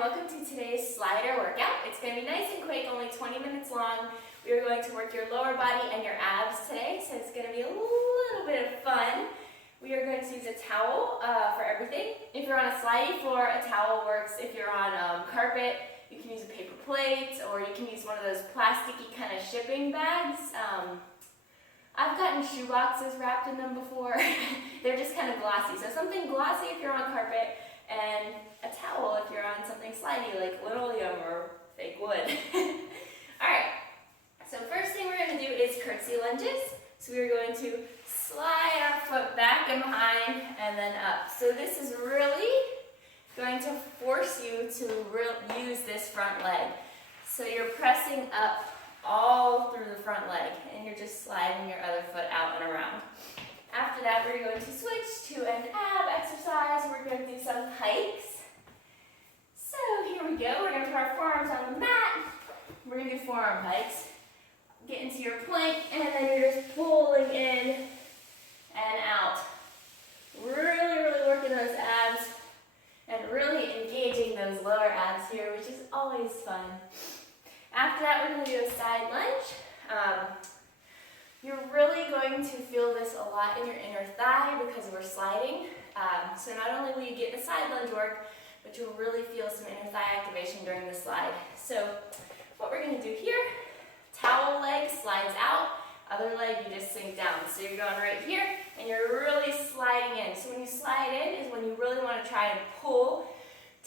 welcome to today's slider workout. It's going to be nice and quick, only 20 minutes long. We are going to work your lower body and your abs today, so it's going to be a little bit of fun. We are going to use a towel for everything. If you're on a slidey floor, a towel works. If you're on carpet, you can use a paper plate, or you can use one of those plasticky kind of shipping bags. I've gotten shoe boxes wrapped in them before. They're just kind of glossy. So something glossy if you're on carpet, and a towel if you're on something slidey like linoleum or fake wood. Alright, so first thing we're going to do is curtsy lunges. So we're going to slide our foot back and behind and then up. So this is really going to force you to use this front leg. So you're pressing up all through the front leg and you're just sliding your other foot out and around. After that, we're going to switch to an ab exercise. We're going to do some hikes. So here we go. We're going to put our forearms on the mat. We're going to do forearm hikes. Get into your plank, and then you're just pulling in and out. Really working those abs and really engaging those lower abs here, which is always fun. After that, we're going to do a side lunge. You're really going to feel this a lot in your inner thigh because we're sliding. So not only will you get the side lunge work, but you'll really feel some inner thigh activation during the slide. So what we're going to do here, towel leg slides out, other leg you just sink down. So you're going right here and you're really sliding in. So when you slide in is when you really want to try and pull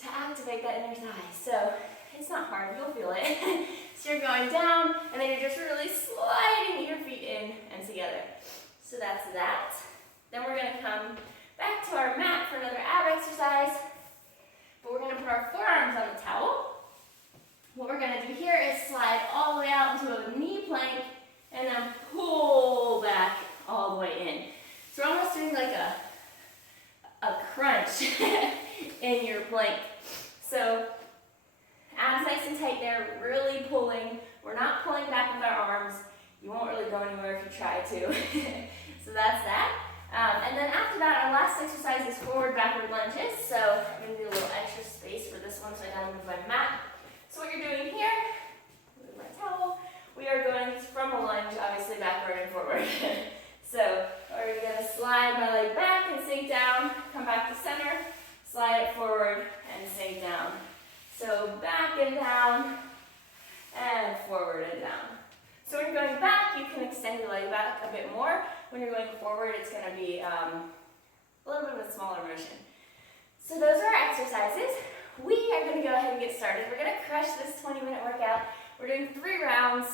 to activate that inner thigh. So it's not hard, you'll feel it. So you're going down and then you're just really sliding your feet in and together. So that's that. Then we're going to come back to our mat for another ab exercise. But we're going to put our forearms on the towel. What we're going to do here is slide all the way out into a knee plank and then pull back all the way in. So we're almost doing like a crunch in your plank. So abs nice and tight there, really pulling. We're not pulling back with our arms. You won't really go anywhere if you try to. So that's that. And then after that, our last exercise is forward backward lunges. So I'm going to do a little extra space for this one, so I gotta move my mat. So what you're doing here, move my towel, we are going from a lunge, obviously backward and forward. So we're going to slide my leg back and sink down, come back to center, slide it forward and sink down. So back and down, and forward and down. So when you're going back, you can extend your leg back a bit more. When you're going forward, it's going to be a little bit of a smaller motion. So those are our exercises. We are going to go ahead and get started. We're going to crush this 20-minute workout. We're doing 3 rounds,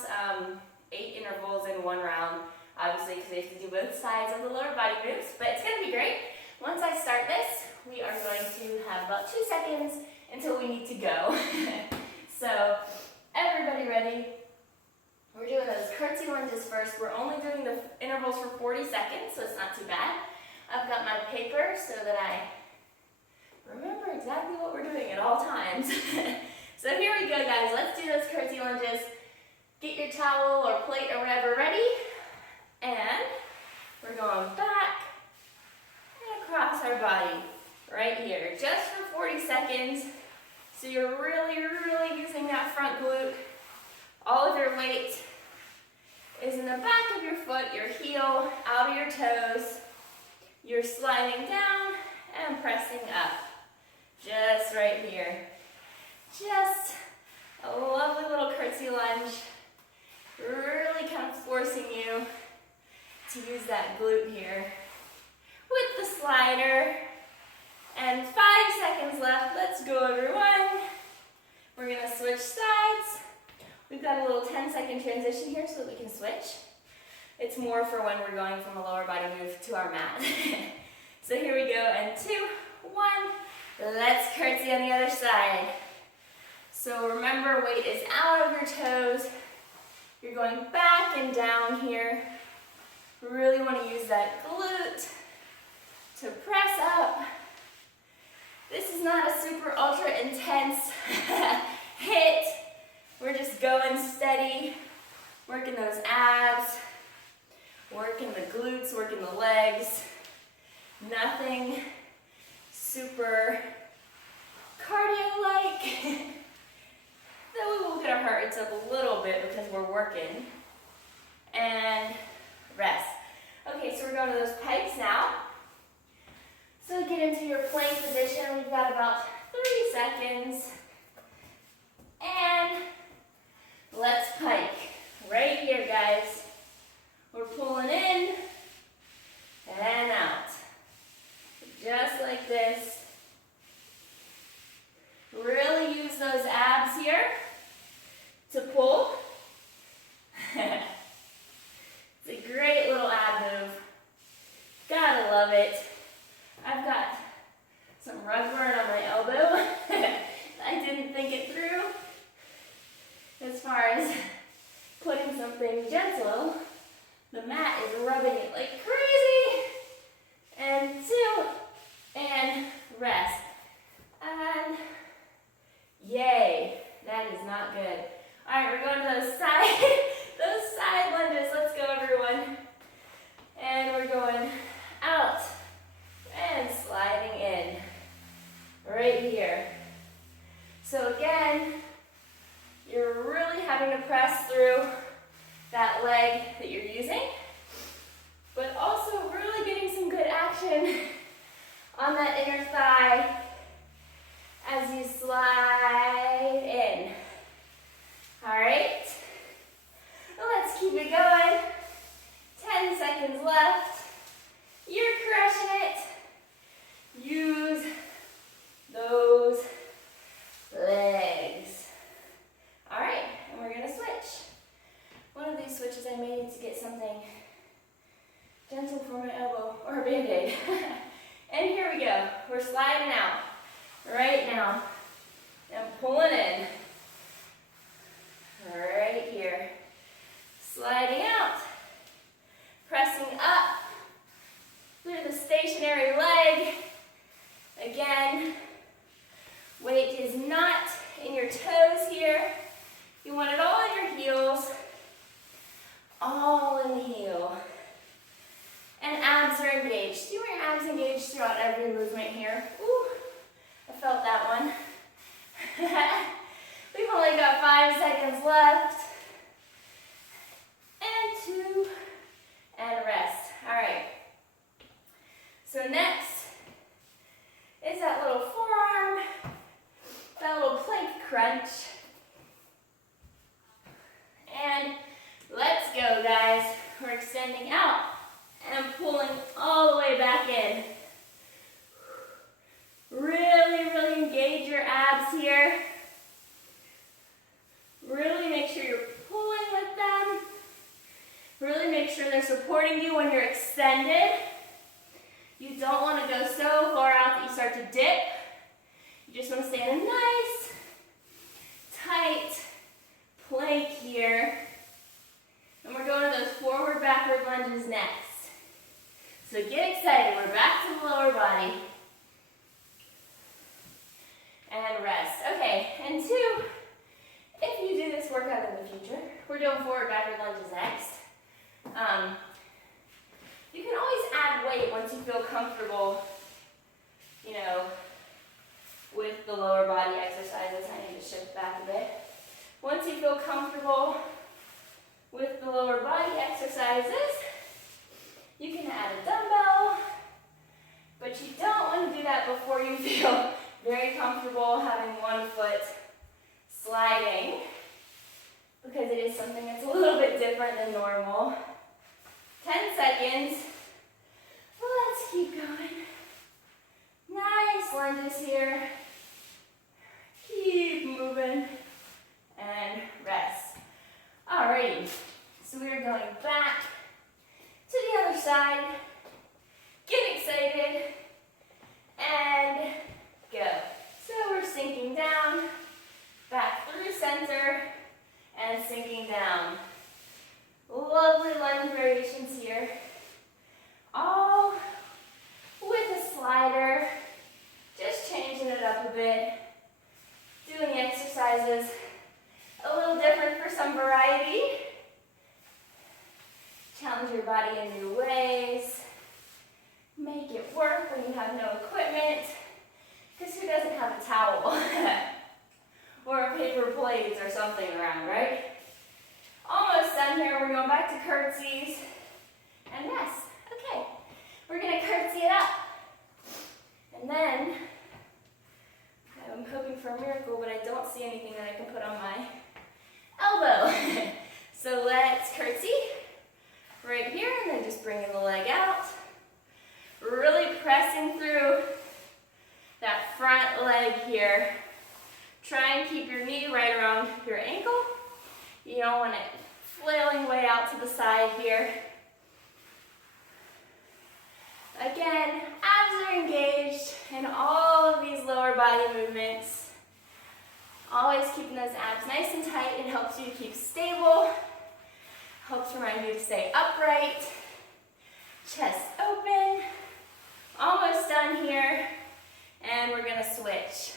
8 intervals in 1 round, obviously because we have to do both sides of the lower body moves, but it's going to be great. Once I start this, we are going to have about 2 seconds until we need to go. So everybody ready? We're doing those curtsy lunges first. We're only doing the intervals for 40 seconds, so it's not too bad. I've got my paper so that I remember exactly what we're doing at all times. So here we go, guys. Let's do those curtsy lunges. Get your towel or plate or whatever ready. And we're going back and across our body right here, just for 40 seconds. So you're really using that front glute. All of your weight is in the back of your foot, your heel, out of your toes. You're sliding down and pressing up. Just right here. Just a lovely little curtsy lunge. Really kind of forcing you to use that glute here. With the slider. And 5 seconds left. Let's go, everyone. We're going to switch sides. We've got a little 10-second transition here so that we can switch. It's more for when we're going from a lower body move to our mat. So here we go, and 2, 1. Let's curtsy on the other side. So remember, weight is out of your toes. You're going back and down here. Really want to use that glute to press up. This is not a super ultra intense hit. We're just going steady, working those abs, working the glutes, working the legs. Nothing super cardio-like. plank. Then we will get our heart rates up a little bit because we're working. And rest. Okay, so we're going to those pikes now. So get into your plank position. We've got about 3 seconds. And let's pike. Right here, guys. We're pulling in and out. Just like this. Really use those abs here to pull. It's a great little ab move. Gotta love it. I've got some rug burn on my elbow. I didn't think it through. As far as putting something gentle, the mat is rubbing it like crazy. And 2, and rest. And yay, that is not good. All right, we're going to those side lunges. Let's go, everyone. And we're going out and sliding in right here. So again, you're really having to press through that leg that you're using, but also really getting some good action on that inner thigh as you slide in. All right, let's keep it going. 10 seconds left. You're crushing it. Use those legs. All right, and we're gonna switch. One of these switches I may need to get something gentle for my elbow or a Band-Aid. And here we go. We're sliding out right now and pulling in right here. Sliding out, pressing up through the stationary leg. Again, weight is not in your toes here. You want it all in your heels, all in the heel. And abs are engaged. You want your abs engaged throughout every movement here. Ooh, I felt that one. We've only got 5 seconds left. And 2, and rest. All right. So next is that little forearm, that little plank crunch. And let's go, guys. We're extending out and pulling all the way back in. Really, really engage your abs here. Really make sure you're pulling with them. Really make sure they're supporting you when you're extended. You don't want to go so far out that you start to dip. You just want to stay in a nice, tight plank here. And we're going to those forward, backward lunges next. So get excited. We're back to the lower body. And rest. Okay, and 2, if you do this workout in the future, we're doing forward, backward lunges next. You can always add weight once you feel comfortable, you know, with the lower body exercises. I need to shift back a bit. Once you feel comfortable with the lower body exercises, you can add a dumbbell, but you don't want to do that before you feel very comfortable having one foot sliding, because it is something that's a little bit different than normal. 10 seconds. Let's keep going. Nice lunges here. Keep moving and rest. Alrighty, so we are going back to the other side. Get excited and go. So we're sinking down, back through center, and sinking down. Lovely lunge variations here. All with a slider, just changing it up a bit. Doing the exercises a little different for some variety. Challenge your body in new ways. Make it work when you have no equipment. Because who doesn't have a towel? something around, right? Almost done here. We're going back to curtsies and rest. Okay, we're gonna curtsy it up. And then, I'm hoping for a miracle, but I don't see anything that I can put on my elbow. So let's curtsy right here, and then just bringing the leg out. Really pressing through that front leg here. Try and keep your knee right around your ankle. You don't want it flailing way out to the side here. Again, abs are engaged in all of these lower body movements. Always keeping those abs nice and tight. It helps you to keep stable. Helps remind you to stay upright. Chest open. Almost done here. And we're gonna switch.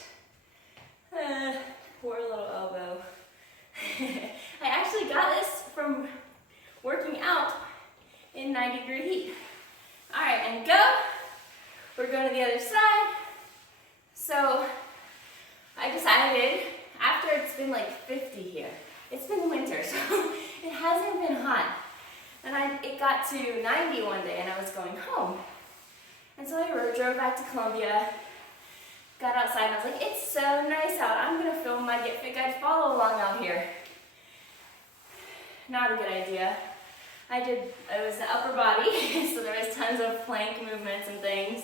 Poor little elbow. I actually got this from working out in 90-degree heat. All right, and go. We're going to the other side. So I decided, after it's been like 50 here, it's been winter, so it hasn't been hot. And it got to 90 one day and I was going home. And so I drove back to Columbia, got outside and I was like, it's so nice out. I'm gonna film my Get Fit Guide follow along out here. Not a good idea. It was the upper body, so there was tons of plank movements and things.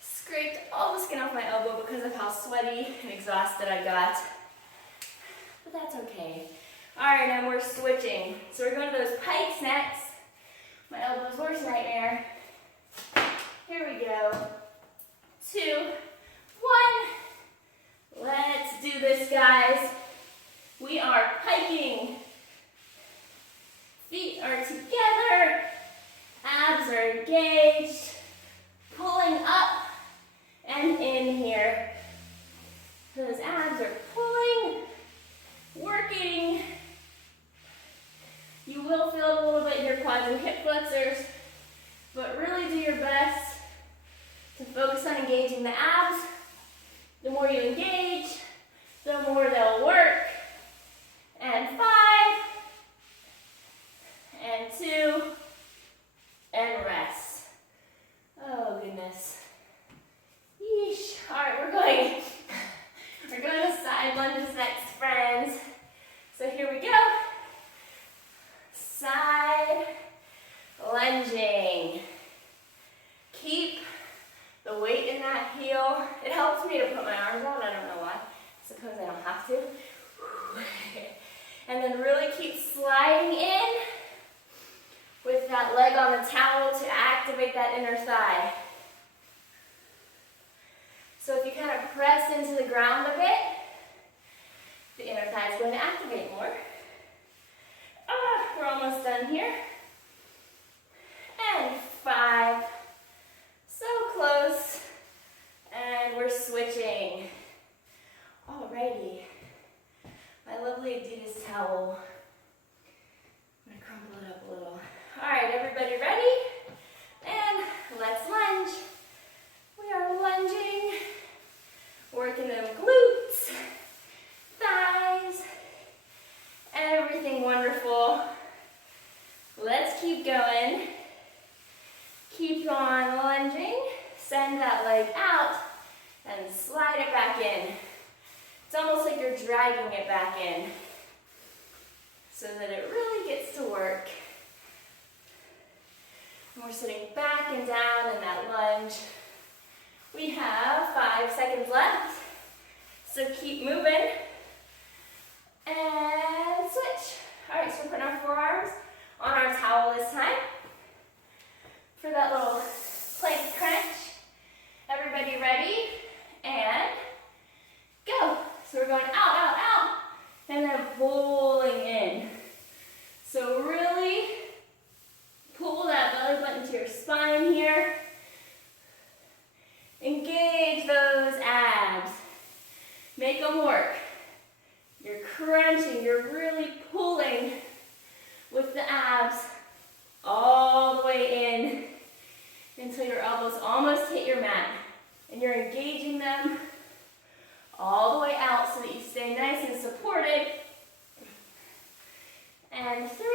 Scraped all the skin off my elbow because of how sweaty and exhausted I got. But that's okay. All right, and we're switching. So we're going to those pikes next. My elbow's worst nightmare. Here we go. 2, 1. Let's do this, guys. We are piking. Feet are together. Abs are engaged. Pulling up and in here. Those abs are pulling, working. You will feel it a little bit in your quads and hip flexors, but really do your best to focus on engaging the abs. The more you engage, the more they'll work. And 5, and 2, and rest. Oh goodness. Yeesh. All right, we're going to side lunges next, friends. So here we go. Side lunging. Keep the weight in that heel. It helps me to put my arms out. I don't know why. I suppose I don't have to. And then really keep sliding in with that leg on the towel to activate that inner thigh. So if you kind of press into the ground a bit, the inner thigh is going to activate more. We're almost done here. And 5. So close. And we're switching. Alrighty. My lovely Adidas towel. I'm going to crumple it up a little. Alright, everybody ready? And let's lunge. We are lunging. Working them glutes, thighs, everything wonderful. Let's keep going. Keep on lunging. Send that leg out and slide it back in. It's almost like you're dragging it back in so that it really gets to work. And we're sitting back and down in that lunge. We have 5 seconds left, so keep moving. And switch. All right, so we're putting our forearms on our towel this time for that little plank crunch. Everybody ready? And go. So we're going out, out, out, and then pulling in. So really pull that belly button to your spine here. Engage those abs. Make them work. You're crunching, you're really pulling with the abs all the way in until your elbows almost hit your mat. And you're engaging them all the way out so that you stay nice and supported and 3.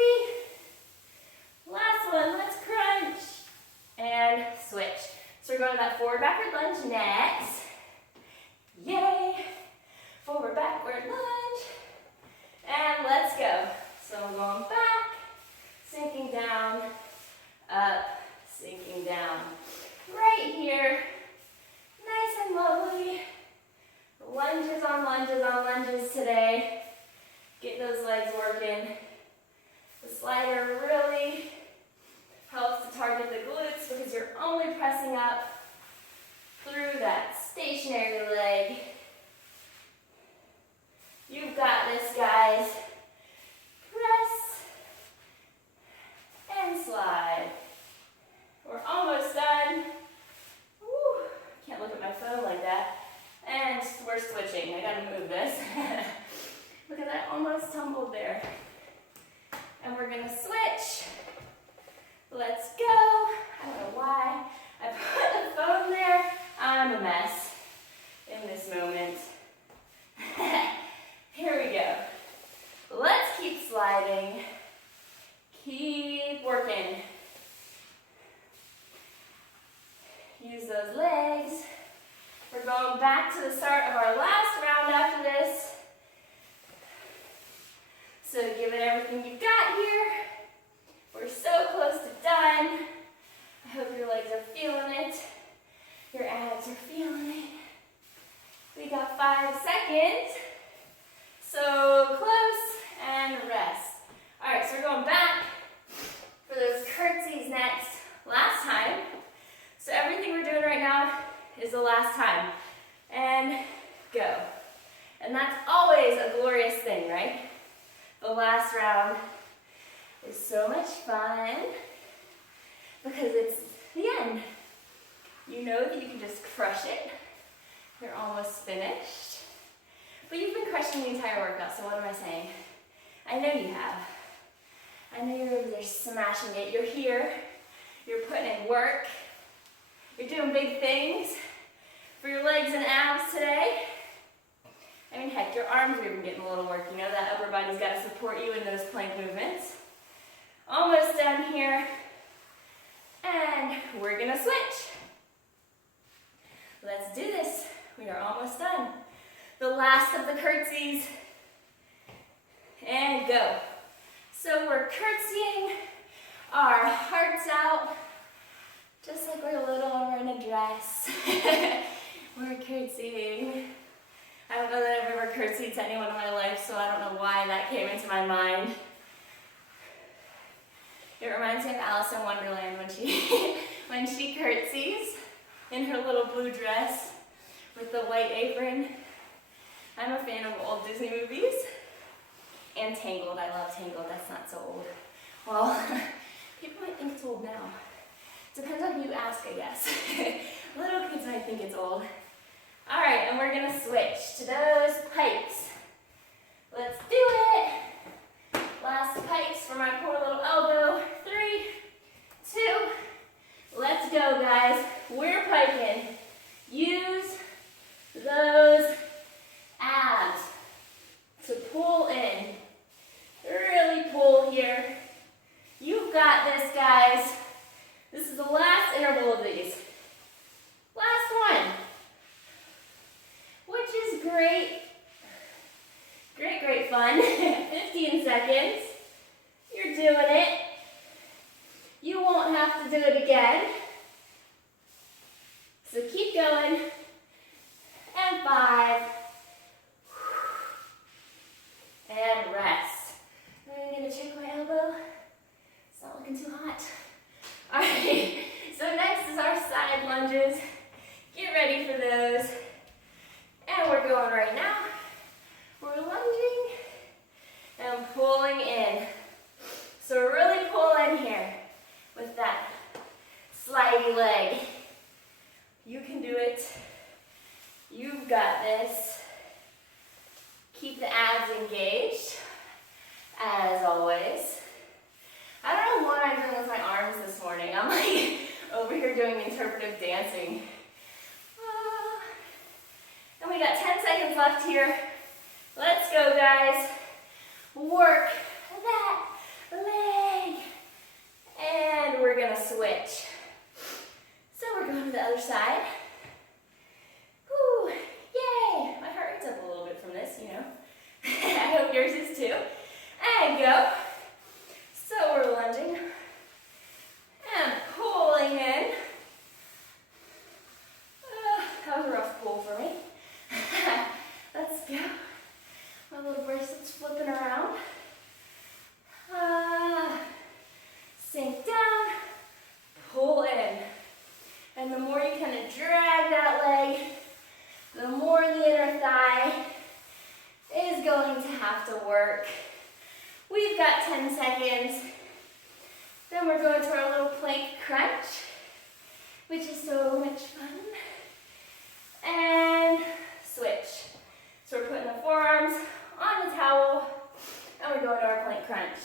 Last one, let's crunch. And switch. So we're going to that forward backward lunge next. Yay! Forward backward lunge. And let's go. So I'm going back, sinking down, up, sinking down. Right here, nice and lovely. Lunges on lunges on lunges today. Get those legs working. The slider really helps to target the glutes because you're only pressing up through that stationary leg. You've got this, guys. Press and slide. We're almost done. Woo. Can't look at my phone like that. And we're switching. I gotta move this. Look at that, almost tumbled there. And we're gonna switch. Let's go. I don't know why I put the phone there. I'm a mess in this moment. Here we go. Let's keep sliding. Keep working. Use those legs. We're going back to the start of our last round after this. So give it everything you've got here. We're so close to done. I hope your legs are feeling it. Your abs are feeling it. We got 5 seconds. So close and rest. All right, so we're going back for those curtsies next. Last time. So everything we're doing right now is the last time. And go. And that's always a glorious thing, right? The last round is so much fun because it's the end. You know that you can just crush it. You're almost finished. But you've been crushing the entire workout, so what am I saying? I know you have. I know you're over there smashing it. You're here. You're putting in work. You're doing big things for your legs and abs today. I mean, heck, your arms are even getting a little work. You know, that upper body's got to support you in those plank movements. Almost done here. And we're going to switch. Let's do this. We are almost done. The last of the curtsies. And go. So we're curtsying our hearts out, just like we're little and we're in a dress. We're curtsying. I don't know that I've ever curtsied to anyone in my life, so I don't know why that came into my mind. It reminds me of Alice in Wonderland when she curtsies in her little blue dress with the white apron. I'm a fan of old Disney movies. And Tangled. I love Tangled. That's not so old. Well, people might think it's old now. Depends on who you ask, I guess. Little kids might think it's old. All right, and we're gonna switch to those pikes. Let's do it. Last pikes for my poor little elbow. 3, 2, let's go, guys. We're piking. Use those abs to pull in. Really pull here. You've got this, guys. This is the last interval of these. Last one. Which is great. Great, great fun. 15 seconds. You're doing it. You won't have to do it again. So keep going. And 5. And rest. I'm gonna check my elbow. It's not looking too hot. All right, so next is our side lunges. Get ready for those. And we're going right now. We're lunging and pulling in. So really pull in here with that slidey leg. You can do it. You've got this. Keep the abs engaged, as always. I don't know what I'm doing with my arms this morning. I'm like over here doing interpretive dancing. And we got 10 seconds left here. Let's go, guys. Work that leg, and we're gonna switch. So we're going to the other side. Whew, yay! My heart rate's up a little bit from this, you know. I hope yours is too. And go. So we're lunging and pulling in. That was a rough pull for me. Let's go. My little bracelet's flipping around. Sink down, pull in. And the more you kind of drag that leg, the more the inner thigh is going to have to work. We've got 10 seconds. Then we're going to our little plank crunch, which is so much fun. And switch. So we're putting the forearms on the towel, and we're going to our plank crunch.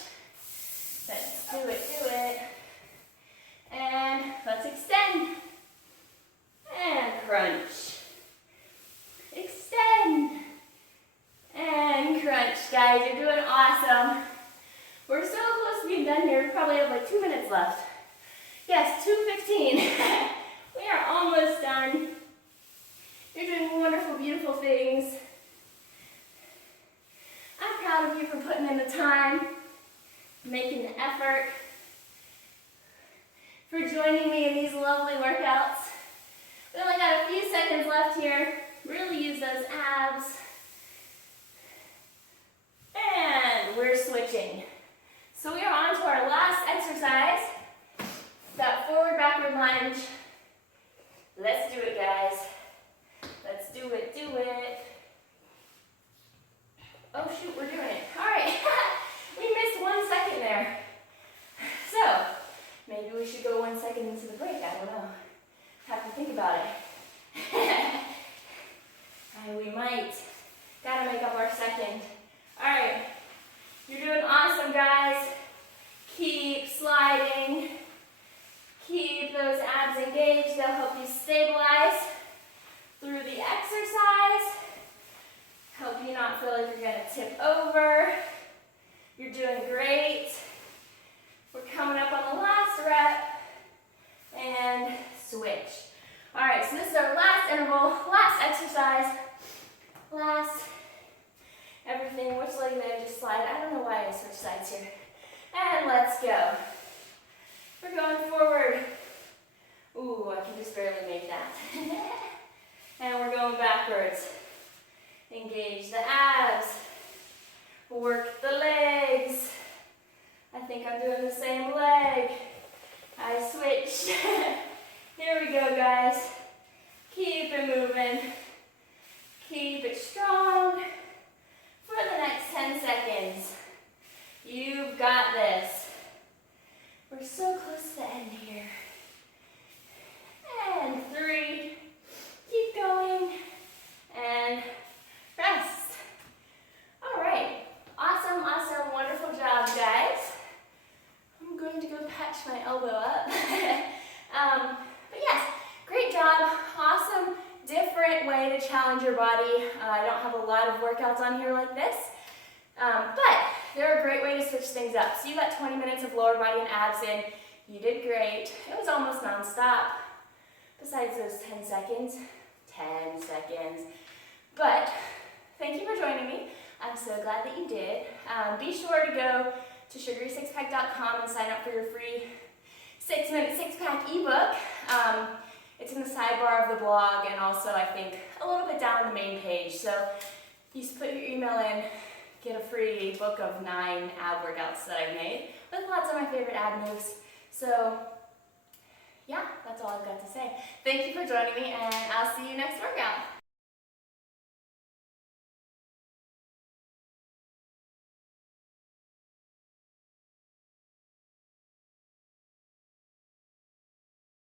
Let's do it. And let's extend. And crunch. Extend. And crunch. Guys, you're doing awesome. We're so close to being done here. We probably have like 2 minutes left. Yes, 2:15. We are almost done. You're doing wonderful, beautiful things. I'm proud of you for putting in the time, making the effort, for joining me in these lovely workouts. We only got a few seconds left here. Really use those abs. And we're switching. So we are on to our last exercise, that forward backward lunge. Let's do it, guys. Let's do it. Oh shoot, we're doing it. All right, we missed 1 second there. So, maybe we should go 1 second into the break, I don't know. Have to think about it. We might. Gotta make up our second. All right, you're doing awesome, guys. Keep sliding. Keep those abs engaged. They'll help you stabilize through the exercise. Help you not feel like you're gonna tip over. You're doing great. We're coming up on the last rep. And switch. All right, so this is our last interval, last exercise, last everything. Which leg did I just slide? I don't know why I switched sides here. And let's go. We're going forward. Ooh, I can just barely make that. And we're going backwards. Engage the abs. Work the legs. I think I'm doing the same leg. I switched. Here we go, guys. Keep it moving. Keep it strong for the next 10 seconds. You've got this. We're so close to the end here. And 3. Keep going. And rest. All right. Awesome, wonderful job, guys. I'm going to go patch my elbow up. But yes, great job. Awesome, different way to challenge your body. I don't have a lot of workouts on here like this, but they're a great way to switch things up. So you got 20 minutes of lower body and abs in. You did great. It was almost nonstop. Besides those 10 seconds. But thank you for joining me. I'm so glad that you did. Be sure to go to sugarysixpack.com and sign up for your free 6-minute six-pack ebook. It's in the sidebar of the blog and also I think a little bit down on the main page. So you just put your email in, get a free book of 9 ab workouts that I've made with lots of my favorite ab moves. So yeah, that's all I've got to say. Thank you for joining me and I'll see you next workout.